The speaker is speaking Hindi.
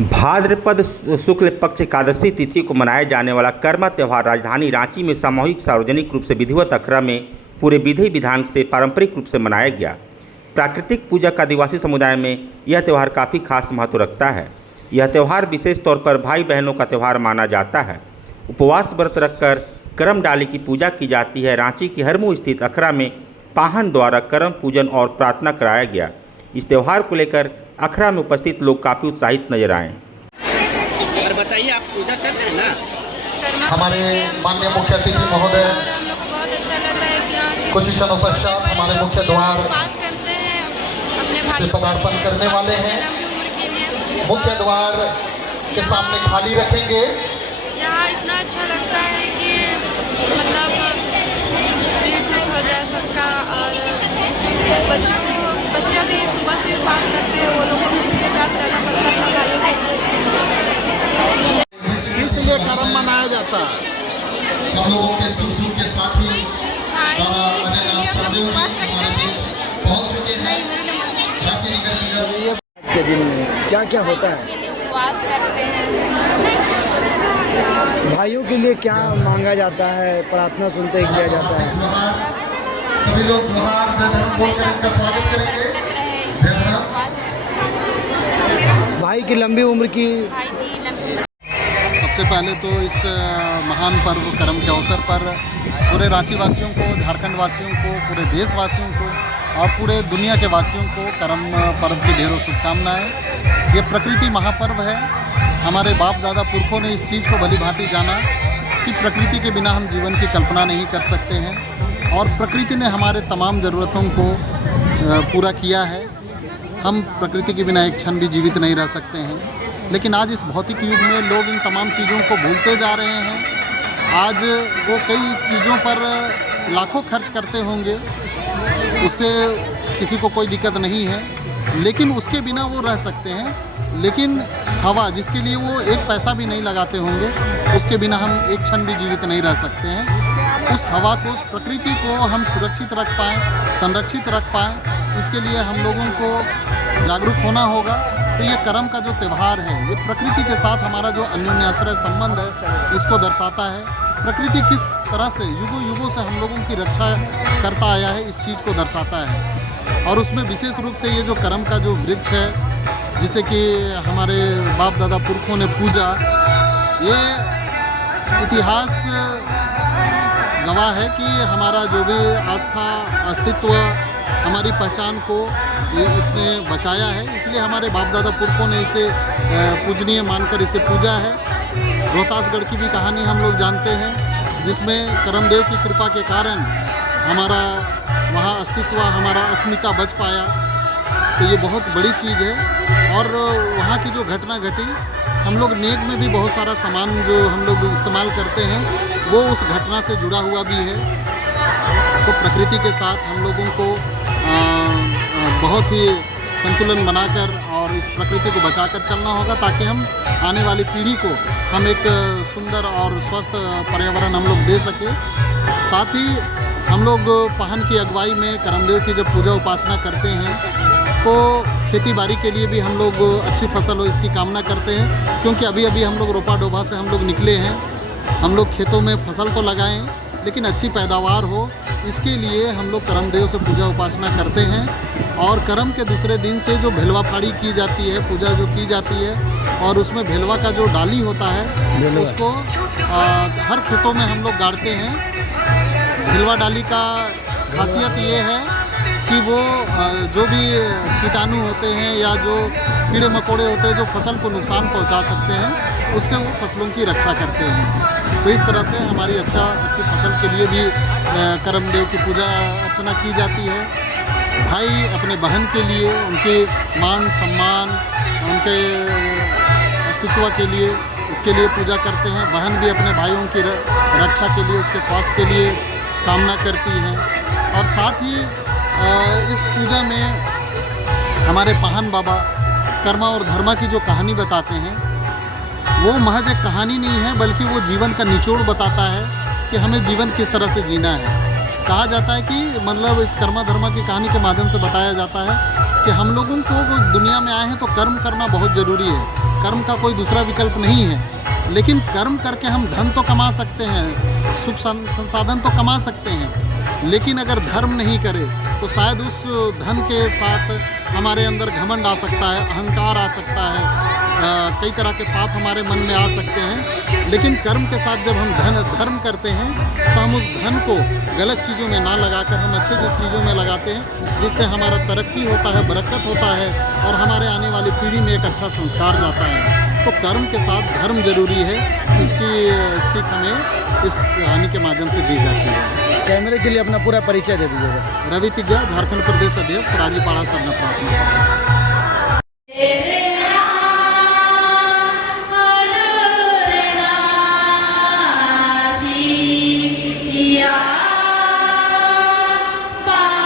भाद्रपद शुक्ल पक्ष एकादशी तिथि को मनाया जाने वाला कर्मा त्यौहार राजधानी रांची में सामूहिक सार्वजनिक रूप से विधिवत अखड़ा में पूरे विधि विधान से पारंपरिक रूप से मनाया गया। प्राकृतिक पूजा का आदिवासी समुदाय में यह त्यौहार काफ़ी खास महत्व रखता है। यह त्यौहार विशेष तौर पर भाई बहनों का त्यौहार माना जाता है। उपवास व्रत रखकर करम डाली की पूजा की जाती है। रांची की हरमू स्थित अखड़ा में पाहन द्वारा करम पूजन और प्रार्थना कराया गया। इस त्यौहार को लेकर अखड़ा में उपस्थित लोग काफ़ी उत्साहित नजर आए। और बताइए, आप पूजा करते हैं ना? हमारे माननीय मुख्य अतिथि महोदय हम लोग को बहुत अच्छा लग रहा है कि यहाँ कुछ क्षणों पश्चात हमारे मुख्य द्वार उपवास करते हैं अपने भाई से पदार्पण करने वाले हैं। लंबी उम्र के लिए मुख्य द्वार के सामने खाली रखेंगे। यहाँ इतना अच्छा लगता है कि मतलब दिल खुश हो जाए सबका। और बच्चे भी सुबह से उपवास करते हैं, वो लोग को उसके साथ रहना पड़ता है भाइयों को। किस लिए करम मनाया जाता है? हम लोगों के सुख दुख के साथ ही दादा अजय नाथ शाहदेव जी हमारे बीच पहुंच चुके हैं। रांची निगम के दिन में क्या क्या होता है? उपवास करते हैं। भाइयों के लिए क्या मांगा जाता है? प्रार्थना सुनते ही किया जाता है। सभी लोग जोहार जय धर्म बोलकर इनका स्वागत करेंगे। जय धर्म। भाई की लंबी उम्र की। सबसे पहले तो इस महान पर्व करम के अवसर पर पूरे रांची वासियों को, झारखंड वासियों को, पूरे देशवासियों को और पूरे दुनिया के वासियों को करम पर्व की ढेरों शुभकामनाएं। ये प्रकृति महापर्व है। हमारे बाप दादा पुरखों ने इस चीज़ को भली भांति जाना कि प्रकृति के बिना हम जीवन की कल्पना नहीं कर सकते हैं और प्रकृति ने हमारे तमाम ज़रूरतों को पूरा किया है। हम प्रकृति के बिना एक क्षण भी जीवित नहीं रह सकते हैं। लेकिन आज इस भौतिक युग में लोग इन तमाम चीज़ों को भूलते जा रहे हैं। आज वो कई चीज़ों पर लाखों खर्च करते होंगे, उससे किसी को कोई दिक्कत नहीं है, लेकिन उसके बिना वो रह सकते हैं। लेकिन हवा, जिसके लिए वो एक पैसा भी नहीं लगाते होंगे, उसके बिना हम एक क्षण भी जीवित नहीं रह सकते हैं। उस हवा को, उस प्रकृति को हम सुरक्षित रख पाएँ, संरक्षित रख पाएँ, इसके लिए हम लोगों को जागरूक होना होगा। तो ये करम का जो त्यौहार है, ये प्रकृति के साथ हमारा जो अन्योन्याश्रय संबंध है, इसको दर्शाता है। प्रकृति किस तरह से युगों युगों से हम लोगों की रक्षा करता आया है, इस चीज़ को दर्शाता है। और उसमें विशेष रूप से ये जो करम का जो वृक्ष है, जिसे कि हमारे बाप दादा पुरखों ने पूजा, ये इतिहास गवाह है कि हमारा जो भी आस्था, अस्तित्व, हमारी पहचान को इसने बचाया है। इसलिए हमारे बाप दादा पुरखों ने इसे पूजनीय मानकर इसे पूजा है। रोहतासगढ़ की भी कहानी हम लोग जानते हैं, जिसमें करमदेव की कृपा के कारण हमारा वहाँ अस्तित्व, हमारा अस्मिता बच पाया। तो ये बहुत बड़ी चीज़ है। और वहाँ की जो घटना घटी, हम लोग नेक में भी बहुत सारा सामान जो हम लोग इस्तेमाल करते हैं, वो उस घटना से जुड़ा हुआ भी है। तो प्रकृति के साथ हम लोगों को बहुत ही संतुलन बनाकर और इस प्रकृति को बचाकर चलना होगा, ताकि हम आने वाली पीढ़ी को हम एक सुंदर और स्वस्थ पर्यावरण हम लोग दे सके। साथ ही हम लोग पाहन की अगुवाई में करमदेव की जब पूजा उपासना करते हैं, तो खेती बाड़ी के लिए भी हम लोग अच्छी फसल हो, इसकी कामना करते हैं। क्योंकि अभी अभी हम लोग रोपा डोभा से हम लोग निकले हैं। हम लोग खेतों में फसल तो लगाएं, लेकिन अच्छी पैदावार हो, इसके लिए हम लोग करमदेव से पूजा उपासना करते हैं। और करम के दूसरे दिन से जो भेलवा फाड़ी की जाती है, पूजा जो की जाती है, और उसमें भेलवा का जो डाली होता है, उसको हर खेतों में हम लोग गाड़ते हैं। भेलवा डाली का खासियत ये है कि वो जो भी कीटाणु होते हैं या जो कीड़े मकोड़े होते हैं जो फसल को नुकसान पहुंचा सकते हैं, उससे वो फसलों की रक्षा करते हैं। तो इस तरह से हमारी अच्छी फसल के लिए भी करमदेव की पूजा अर्चना की जाती है। भाई अपने बहन के लिए, उनके मान सम्मान, उनके अस्तित्व के लिए, उसके लिए पूजा करते हैं। बहन भी अपने भाइयों की रक्षा के लिए, उसके स्वास्थ्य के लिए कामना करती है। और साथ ही इस पूजा में हमारे पाहन बाबा कर्मा और धर्मा की जो कहानी बताते हैं, वो महज एक कहानी नहीं है, बल्कि वो जीवन का निचोड़ बताता है कि हमें जीवन किस तरह से जीना है। कहा जाता है कि मतलब इस कर्मा धर्मा की कहानी के माध्यम से बताया जाता है कि हम लोगों को दुनिया में आए हैं तो कर्म करना बहुत ज़रूरी है। कर्म का कोई दूसरा विकल्प नहीं है। लेकिन कर्म करके हम धन तो कमा सकते हैं, सुख संसाधन तो कमा सकते हैं, लेकिन अगर धर्म नहीं करे तो शायद उस धन के साथ हमारे अंदर घमंड आ सकता है, अहंकार आ सकता है, कई तरह के पाप हमारे मन में आ सकते हैं। लेकिन कर्म के साथ जब हम धर्म करते हैं तो हम उस धन को गलत चीज़ों में ना लगाकर हम अच्छे चीज़ों में लगाते हैं, जिससे हमारा तरक्की होता है, बरकत होता है और हमारे आने वाली पीढ़ी में एक अच्छा संस्कार जाता है। तो कर्म के साथ धर्म जरूरी है, इसकी सीख हमें इस कहानी के माध्यम से दी जाती है। कैमरे के लिए अपना पूरा परिचय दे दीजिएगा। रवि तिग्गा, झारखंड प्रदेश अध्यक्ष, राजीपाड़ा सरना प्रार्थना सभा।